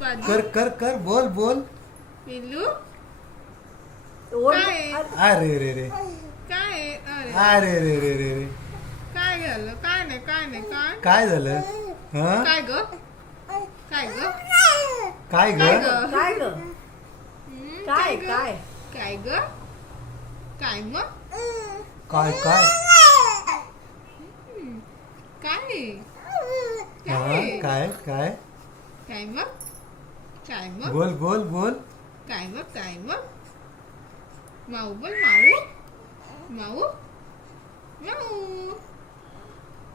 पाजू कर कर कर बोल बोल. पिल्लू ओढ. काय? अरे रे रे काय अरे अरे रे रे रे रे काय झालं काय नाही काय काय झालं? हं? काय ग काय ग काय ग? काय ग? काय ग? काय ग? काय काय ग काय मग काय काय? काय हं? काय काय? काय मग काय मग बोल बोल बोल. काय मग माऊ बोल माऊ माऊ माऊ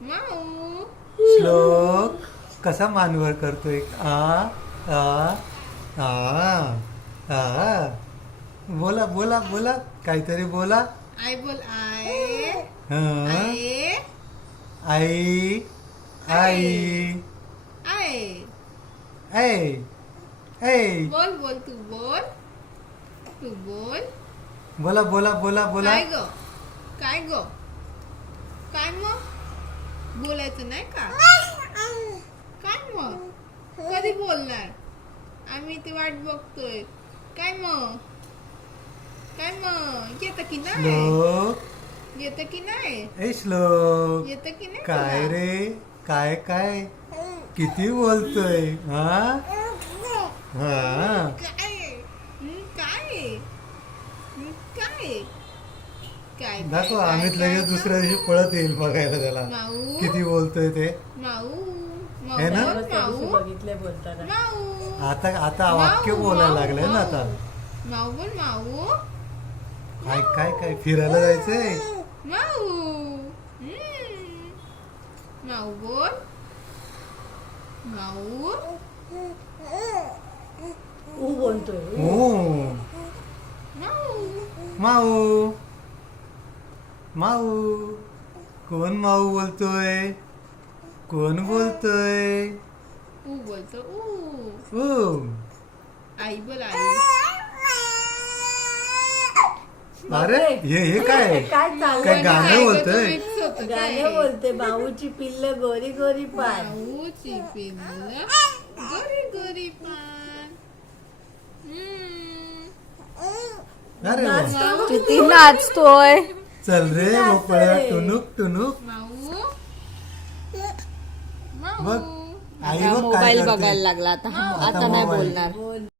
माऊ श्लोक कसा मानवर करतोय? आ आ आ आ बोला बोला बोला काहीतरी बोला. आई बोल आय हं? आय आई आई आय ऐ ऐ बोल बोल तू बोल बोला बोला बोला बोला. काय ग काय मग बोलायचं नाही का काय मग कधी बोलणार आम्ही ते वाट बघतोय काय मग येतं की नाही श्लोक येतं की नाही ए श्लोक येतं की नाही काय तुला? रे काय काय किती बोलतोय? हा हा काय काय काय काय दाखव. काय, आम्ही काय, लगेच दुसऱ्या दिवशी पळत येईल बघायला त्याला माऊ किती बोलतोय ते. माऊ हे ना? माऊ त्या दिवशी माऊ बघितलंय बोलताना. माऊ आता आता वाक्य बोलायला लागलंय ना आता. माऊ बोल माऊ काय काय काय फिरायला जायचंय? माऊ माऊ बोल माऊ ऊ बोलतोय. हो माऊ माऊ माऊ कोण माऊ बोलतोय? कोण बोलतोय? ऊ बोलतो ऊ ओ आई बोल आई अरे हे काय काय चाललंय? काय गाणं काय ग बोलतोय? तुम्हीच होतं काय? गाणं बोलते. भाऊची पिल्ल गोरी गोरी पाय. माऊची पिल्लं गोरी गोरी पान अरे वा. नाचतो. किती नाचतोय. चल रे भोपळ्या टुनुक टुनुक. माऊ बघ माऊ आई आता बघ काय मोबाईल करते. बघायला लागला आता आता आता नाही मोबाईल. बोलणार. बोल.